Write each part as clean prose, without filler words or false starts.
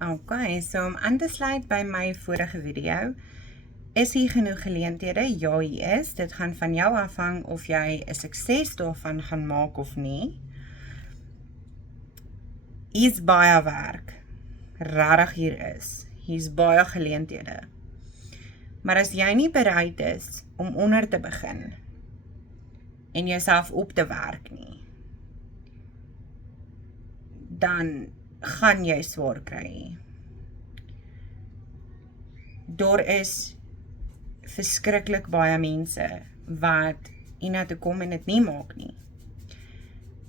Ok, so om aan te sluit by my vorige video, is hier genoeg geleenthede? Ja, hier is. Dit gaan van jou afhang of jy 'n sukses daarvan gaan maak of nie. Hier's baie werk. Regtig hier is. Hier's baie geleenthede. Maar as jy nie bereid is om onder te begin en jouself op te werk nie, dan gaan jy swaar kry. Daar is verskriklik baie mense wat hiernatoe kom en dit nie maak nie.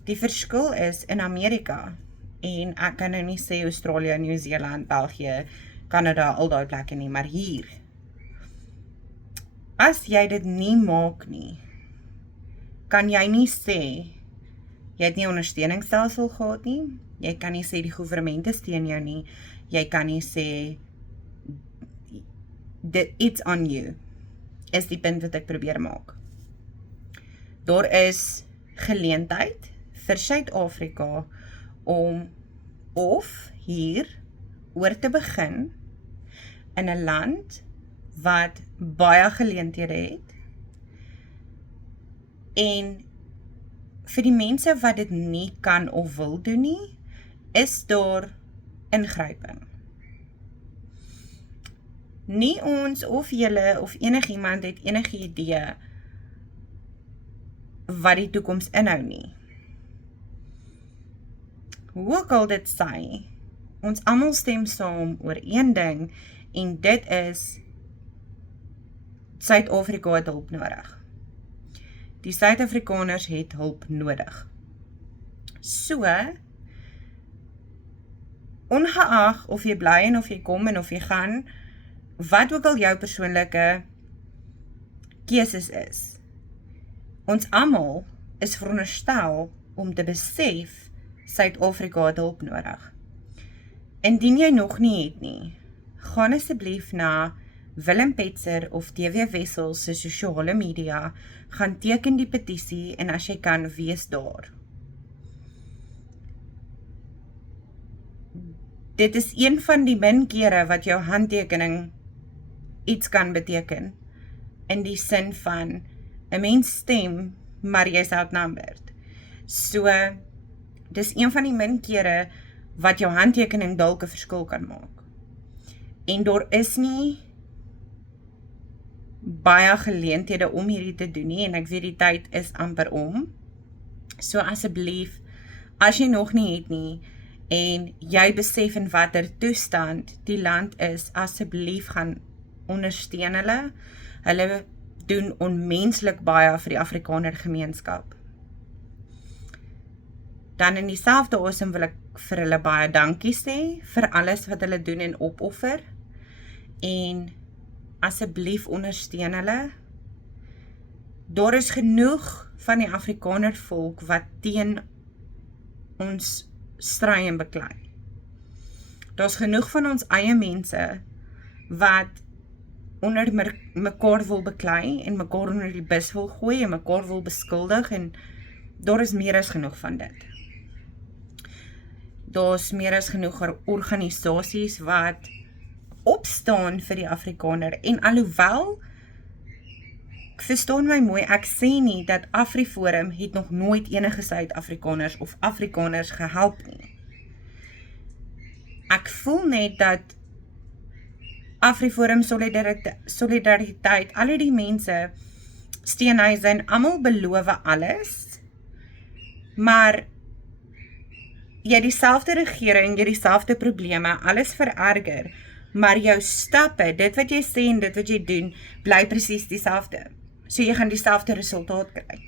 Die verskil is in Amerika, en ek kan nou nie sê Australië, Nieu-Seeland, België, Kanada, al daai plekke nie, maar hier, as jy dit nie maak nie, kan jy nie sê, jy het nie 'n ondersteuningsstelsel gehad nie, jy kan nie sê die goewermente steun jou nie, jy kan nie sê, it's on you, is die punt wat ek probeer maak. Daar is geleentheid vir Suid-Afrika om of hier oor te begin in 'n land wat baie geleenthede het, en vir die mense wat dit nie kan of wil doen nie, is daar ingryping. Nie ons of julle of enigiemand het enige idee wat die toekoms inhou nie. Hoe ook al dit sê, ons almal stem saam oor een ding, en dit is Suid-Afrika het hulp nodig. Die Suid-Afrikaners het hulp nodig. So, ongeag of jy bly en of jy kom en of jy gaan, wat ook al jou persoonlike keuses is, ons almal is veronderstel om te besef Suid-Afrika het hulp nodig. Indien jy nog nie het nie, gaan asseblief na Willem Petzer of TV Wessels se sosiale media, gaan teken die petisie en as jy kan, wees daar. Dit is een van die min kere wat jou handtekening iets kan beteken, in die sin van 'n mens stem, maar jy's outnumbered. So, dis een van die min kere wat jou handtekening dalk 'n verskil kan maak. En daar is nie baie geleenthede om hierdie te doen nie, en ek weet die tyd is amper om. So asseblief, as jy nog nie het nie, en jy besef in watter toestand die land is, asseblief gaan ondersteun hulle. Hulle doen onmenslik baie vir die Afrikaner gemeenskap. Dan in dieselfde asem wil ek vir hulle baie dankie sê, vir alles wat hulle doen en opoffer, en asseblief ondersteun hulle. Daar is genoeg van die Afrikaner volk wat teen ons stry en beklei. Daar's genoeg van ons eie mense wat onder mekaar wil beklei en mekaar onder die bus wil gooi en mekaar wil beskuldig, en daar is meer as genoeg van dit. Daar's meer as genoeg organisasies wat opstaan vir die Afrikaner, en alhoewel, verstaan my mooi, ek sê nie dat AfriForum het nog nooit enige Suid-Afrikaners of Afrikaners gehelp nie. Ek voel net dat AfriForum solidariteit, al die mense, Steenhuise en almal beloof alles, maar jy dieselfde regering, jy dieselfde probleme, alles vererger, maar jou stappe, dit wat jy sê en dit wat jy doen, bly presies dieselfde. So jy gaan dieselfde resultaat kry.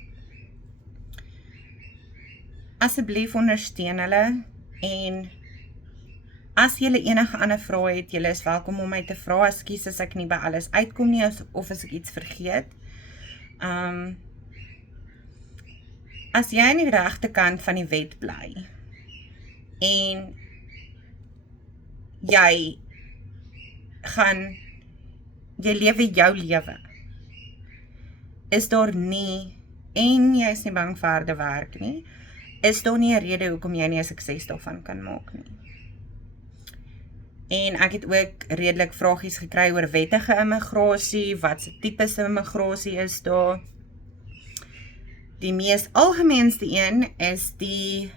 Asseblief ondersteun hulle, en as julle enige ander vrae het, julle is welkom om my te vra. Ekskuus as ek nie by alles uitkom nie, of as ek iets vergeet. As jy aan die regte kant van die wet bly, en jy lewe jou lewe, is daar nie, en jy is nie bang vir harde werk nie, is daar nie 'n rede hoekom jy nie 'n sukses daarvan kan maak nie. En ek het ook redelik vragies gekry oor wettige immigrasie, wat se tipes immigrasie is daar. Die mees algemeenste een is die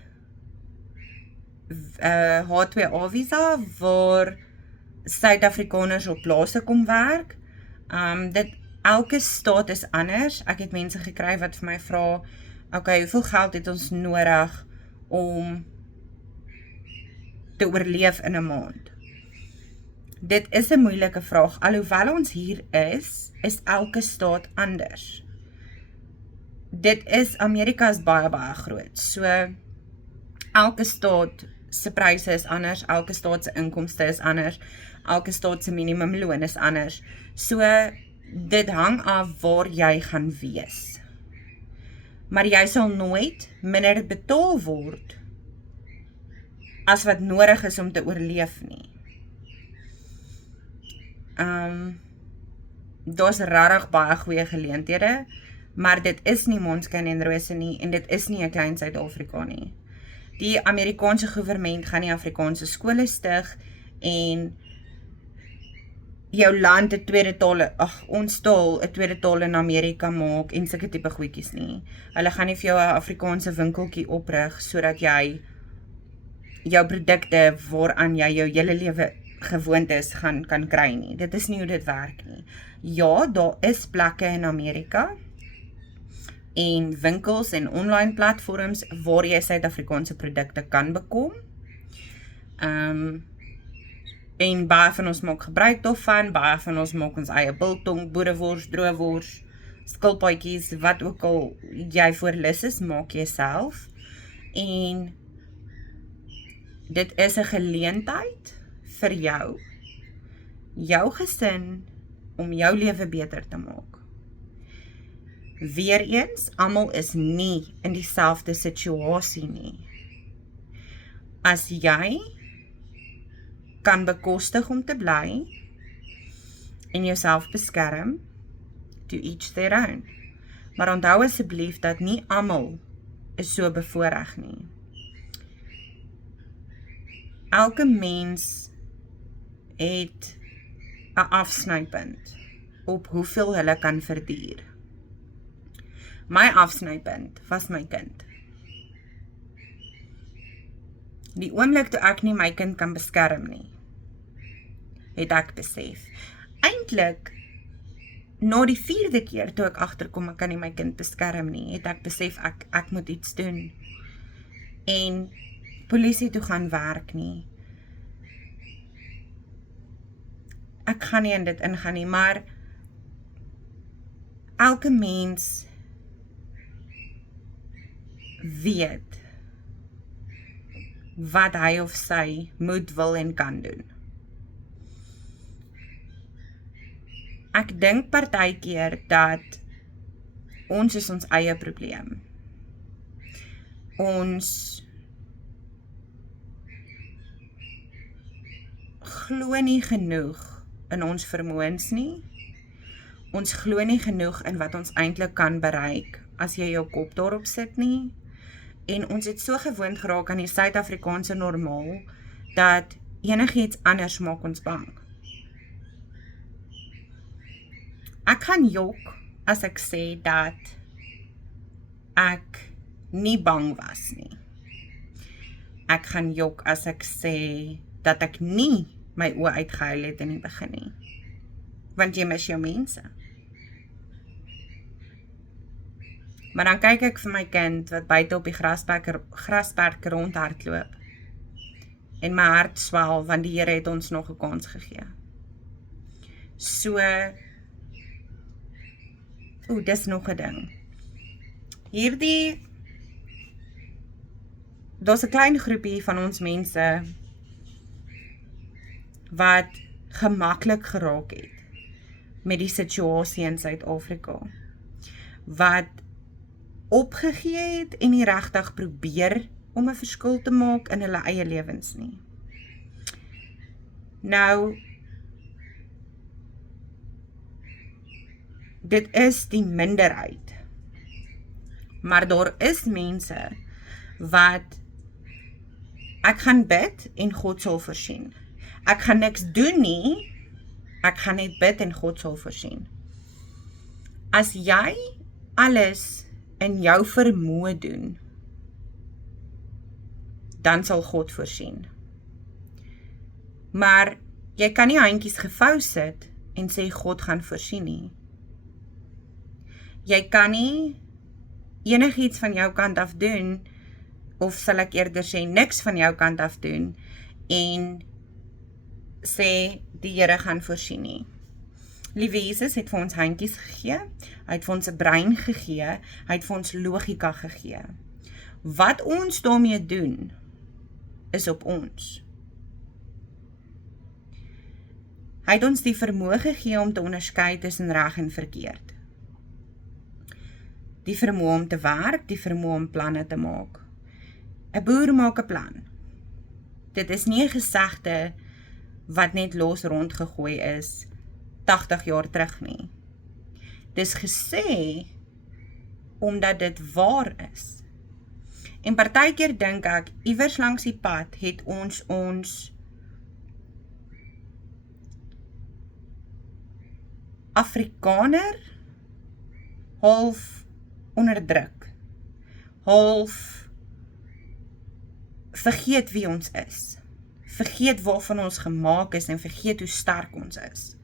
H2A visa, waar Suid-Afrikaners op plase kom werk. Elke staat is anders. Ek het mense gekry wat vir my vra, okay, hoeveel geld het ons nodig om te oorleef in 'n maand? Dit is 'n moeilike vraag. Alhoewel ons hier is elke staat anders. Amerika is baie groot. So elke staat se pryse is anders, elke staat se inkomste is anders, elke staat se minimumloon is anders. So dit hang af waar jy gaan wees. Maar jy sal nooit minder betaal word as wat nodig is om te oorleef nie. Daar's regtig baie goeie geleenthede, maar dit is nie Monskyn en Rose nie, en dit is nie 'n klein Suid-Afrika nie. Die Amerikaanse goewerment gaan nie Afrikaanse skole stig, en jou land 'n tweede taal, ons taal 'n tweede taal in Amerika maak, en sulke tipe goedjies nie. Hulle gaan nie vir jou 'n Afrikaanse winkeltjie oprig, sodat jy jou produkte waaraan jy jou hele lewe gewoond is, kan kry nie. Dit is nie hoe dit werk nie. Ja, daar is plekke in Amerika, en winkels en online platforms waar jy Suid-Afrikaanse produkte kan bekom. En baie van ons maak gebruik daarvan, baie van ons maak ons eie biltong, boerewors, droewors, skilpaadjies, wat ook al jy voor lus is, maak jy self. En dit is 'n geleentheid vir jou gesin, om jou lewe beter te maak. Weereens, almal is nie in dieselfde situasie nie. As jy kan bekostig om te bly en jouself beskerm, to each their own. Maar onthou asseblief dat nie almal is so bevoorreg nie. Elke mens het 'n afsnypunt op hoeveel hulle kan verduur. My afsnypunt was my kind. Die oomblik toe ek nie my kind kan beskerm nie, het ek besef. Eintlik, na die 4de keer toe ek agterkom ek kan nie my kind beskerm nie, het ek besef ek moet iets doen. En polisie toe gaan werk nie. Ek gaan nie in dit ingaan nie, maar elke mens weet wat hy of sy moet, wil en kan doen. Ek dink partykeer dat ons is ons eie probleem. Ons glo nie genoeg in ons vermoëns nie. Ons glo nie genoeg in wat ons eintlik kan bereik as jy jou kop daarop sit nie. En ons het so gewoond geraak aan die Suid-Afrikaanse normaal, dat enigiets anders maak ons bang. Ek gaan jok as ek sê dat ek nie bang was nie. Ek gaan jok as ek sê dat ek nie my oë uitgehuil het in die begin nie. Want jy mis jou mense. Maar dan kyk ek vir my kind wat buite op die grasperk rondhardloop. En my hart swel, want die Here het ons nog 'n kans gegee. So, dis nog 'n ding. Daar's 'n klein groepie van ons mense wat gemaklik geraak het met die situasie in Suid-Afrika. Wat opgegee het en nie regtig probeer om 'n verskil te maak in hulle eie lewens nie. Nou, dit is die minderheid. Maar daar is mense wat ek gaan bid en God sal voorsien. Ek gaan niks doen nie, ek gaan net bid en God sal voorsien. As jy alles in jou vermoë doen, dan sal God voorsien. Maar jy kan nie handjies gevou sit en sê God gaan voorsien nie. Jy kan nie enigiets van jou kant af doen, of sal ek eerder sê niks van jou kant af doen, en sê die Here gaan voorsien nie. Liewe Jesus het vir ons handjies gegee, hy het vir ons 'n brein gegee, hy het vir ons logika gegee. Wat ons daarmee doen, is op ons. Hy het ons die vermoë gegee om te onderskei tussen reg en verkeerd. Die vermoë om te werk, die vermoë om planne te maak. 'n Boer maak 'n plan. Dit is nie 'n gesegde wat net los rondgegooi is 80 jaar terug nie. Dis gesê omdat dit waar is. En partykeer dink ek, iewers langs die pad het ons Afrikaner half onderdruk, half vergeet wie ons is, vergeet waarvan ons gemaak is en vergeet hoe sterk ons is.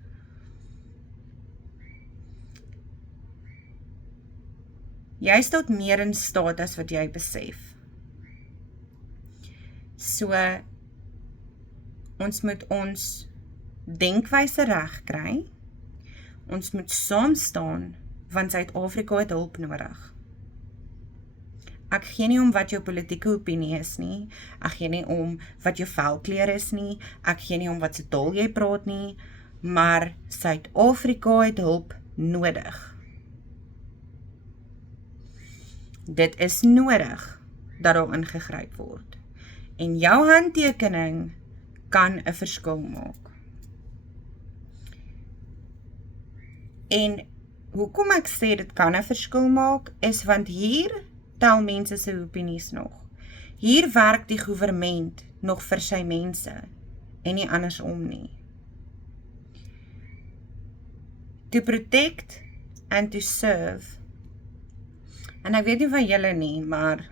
Jy is tot meer in staat as wat jy besef. So, ons moet ons denkwyse reg kry, ons moet saam staan, want Suid-Afrika het hulp nodig. Ek gee nie om wat jou politieke opinie is nie, ek gee nie om wat jou velkleur is nie, ek gee nie om wat se taal jy praat nie, maar Suid-Afrika het hulp nodig. Dit is nodig dat daar ingegryp word. En jou handtekening kan 'n verskil maak. En hoekom ek sê dit kan 'n verskil maak, is want hier tel mense se opinies nog. Hier werk die regering nog vir sy mense en nie andersom nie. To protect and to serve. En ek weet nie van julle nie, maar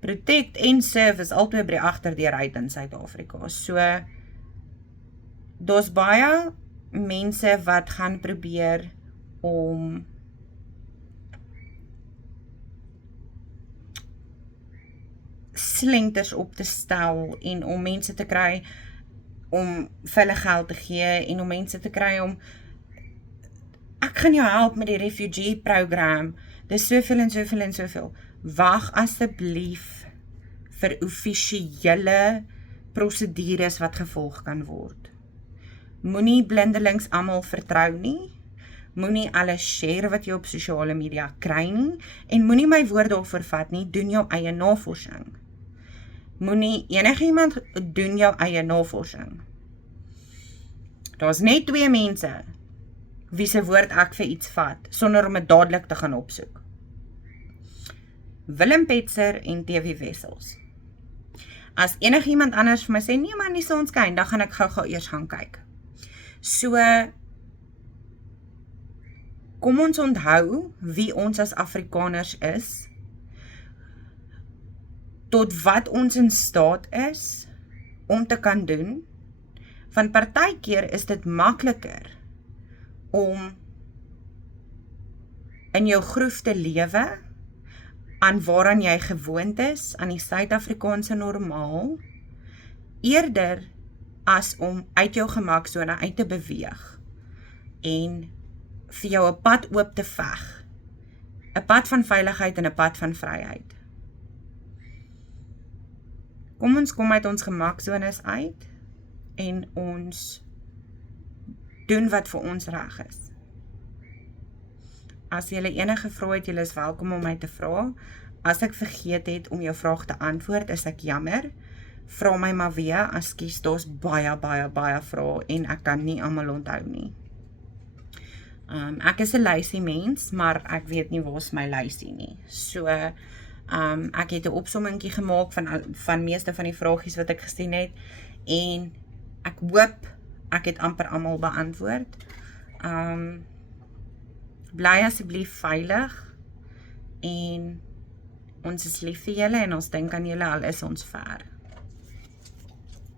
protect en serve is altyd by die agterdeur uit in Suid-Afrika. So, daar's baie mense wat gaan probeer om slengters op te stel en om mense te kry om vir hulle geld te gee en om mense te kry om ek gaan jou help met die refugee program, dis soveel en soveel en soveel. Wag asseblief vir offisiële prosedures wat gevolg kan word. Moenie blindelings almal vertrou nie, moenie alles share wat jy op sosiale media kry nie, en moenie my woord daarvoor vat nie, doen jou eie navorsing. Moenie enigiemand doen jou eie navorsing. Daar's net 2 mense wie se woord ek vir iets vat, sonder om dit dadelik te gaan opsoek. Willem Petzer en TV Wessels. As enigiemand anders vir my sê, nee man, die son skyn, dan gaan ek gou eers gaan kyk. So, kom ons onthou wie ons as Afrikaners is, tot wat ons in staat is om te kan doen, want partykeer is dit makliker om in jou groef te lewe, aan waaraan jy gewoond is, aan die Suid-Afrikaanse normaal, eerder as om uit jou gemaksone uit te beweeg en vir jou 'n pad oop te veg, 'n pad van veiligheid en 'n pad van vryheid. Kom ons kom uit ons gemaksones uit en ons doen wat vir ons reg is. As jy enige vrae het, jy is welkom om my te vra. As ek vergeet het om jou vraag te antwoord, is ek jammer. Vra my maar weer, ekskuus, daar's baie vrae en ek kan nie almal onthou nie. Ek is 'n lysie mens, maar ek weet nie waar's my lysie nie. So, ek het 'n opsommingkie gemaak van meeste van die vragies wat ek gesien het, en Ek hoop ek het amper almal beantwoord. Bly asseblief veilig en ons is lief vir julle en ons dink aan julle al is ons ver.